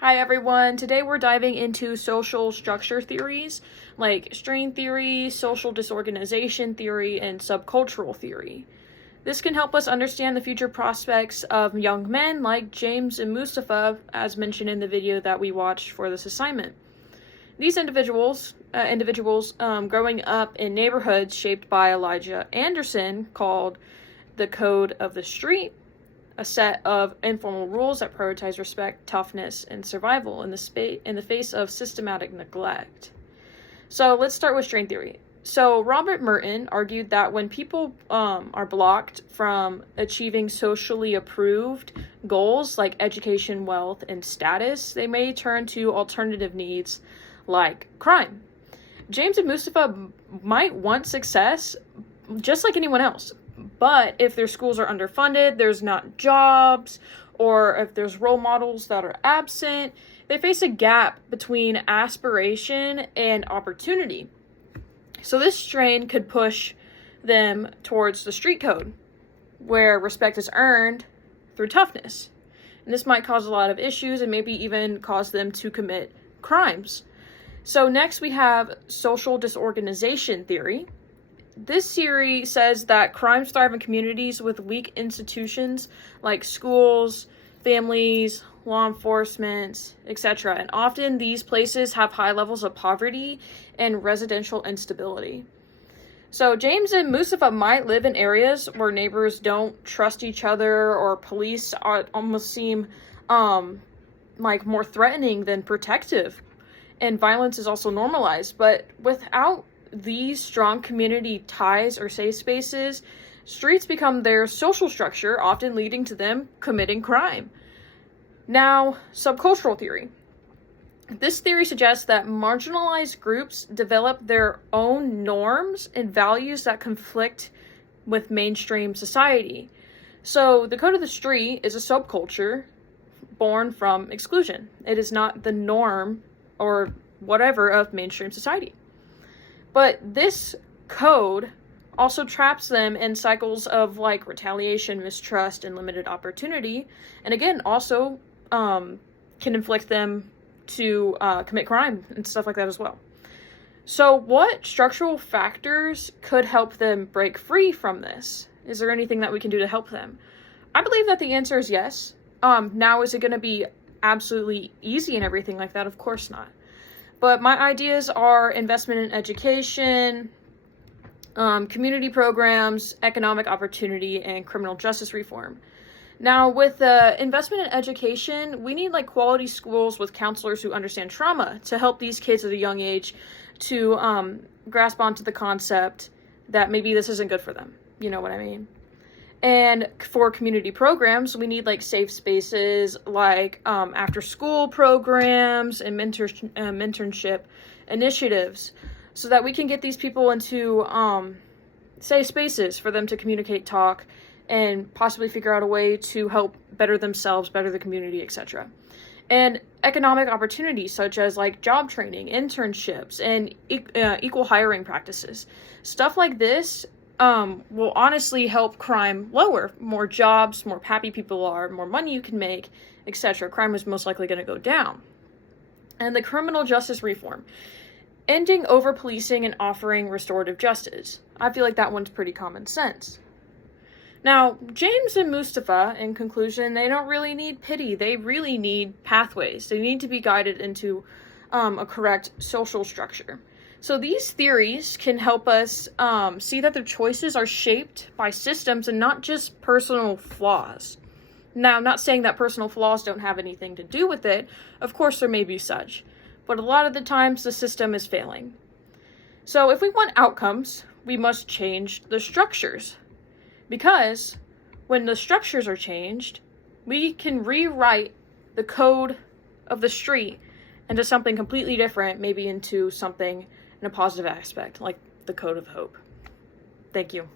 Hi everyone, today we're diving into social structure theories like strain theory, social disorganization theory, and subcultural theory. This can help us understand the future prospects of young men like James and Mustafa, as mentioned in the video that we watched for this assignment. These individuals growing up in neighborhoods shaped by Elijah Anderson, called the Code of the Street, a set of informal rules that prioritize respect, toughness, and survival in the face of systematic neglect. So let's start with strain theory. So Robert Merton argued that when people are blocked from achieving socially approved goals like education, wealth, and status, they may turn to alternative needs like crime. James and Mustafa might want success just like anyone else. But if their schools are underfunded, there's not jobs, or if there's role models that are absent, they face a gap between aspiration and opportunity. So this strain could push them towards the street code, where respect is earned through toughness. And this might cause a lot of issues and maybe even cause them to commit crimes. So next we have social disorganization theory. This theory says that crimes thrive in communities with weak institutions like schools, families, law enforcement, etc. And often these places have high levels of poverty and residential instability. So James and Mustafa might live in areas where neighbors don't trust each other, or police almost seem like more threatening than protective. And violence is also normalized. But without these strong community ties or safe spaces, streets become their social structure, often leading to them committing crime. Now, subcultural theory. This theory suggests that marginalized groups develop their own norms and values that conflict with mainstream society. So, the Code of the Street is a subculture born from exclusion. It is not the norm or whatever of mainstream society. But this code also traps them in cycles of like retaliation, mistrust, and limited opportunity. And again, also can inflict them to commit crime and stuff like that as well. So what structural factors could help them break free from this? Is there anything that we can do to help them? I believe that the answer is yes. Now, is it going to be absolutely easy and everything like that? Of course not. But my ideas are investment in education, community programs, economic opportunity, and criminal justice reform. Now, with investment in education, we need like quality schools with counselors who understand trauma to help these kids at a young age to grasp onto the concept that maybe this isn't good for them. You know what I mean? And for community programs, we need like safe spaces, like after school programs and mentorship initiatives, so that we can get these people into safe spaces for them to communicate, talk, and possibly figure out a way to help better themselves, better the community, etc. And economic opportunities such as like job training, internships, and equal hiring practices. Stuff like this will honestly help crime lower. More jobs, more happy people are, more money you can make, etc. Crime is most likely going to go down. And the criminal justice reform. Ending over-policing and offering restorative justice. I feel like that one's pretty common sense. Now, James and Mustafa, in conclusion, they don't really need pity. They really need pathways. They need to be guided into a correct social structure. So these theories can help us see that their choices are shaped by systems and not just personal flaws. Now, I'm not saying that personal flaws don't have anything to do with it. Of course, there may be such. But a lot of the times, the system is failing. So if we want outcomes, we must change the structures. Because when the structures are changed, we can rewrite the code of the street into something completely different, maybe into something in a positive aspect, like the Code of Hope. Thank you.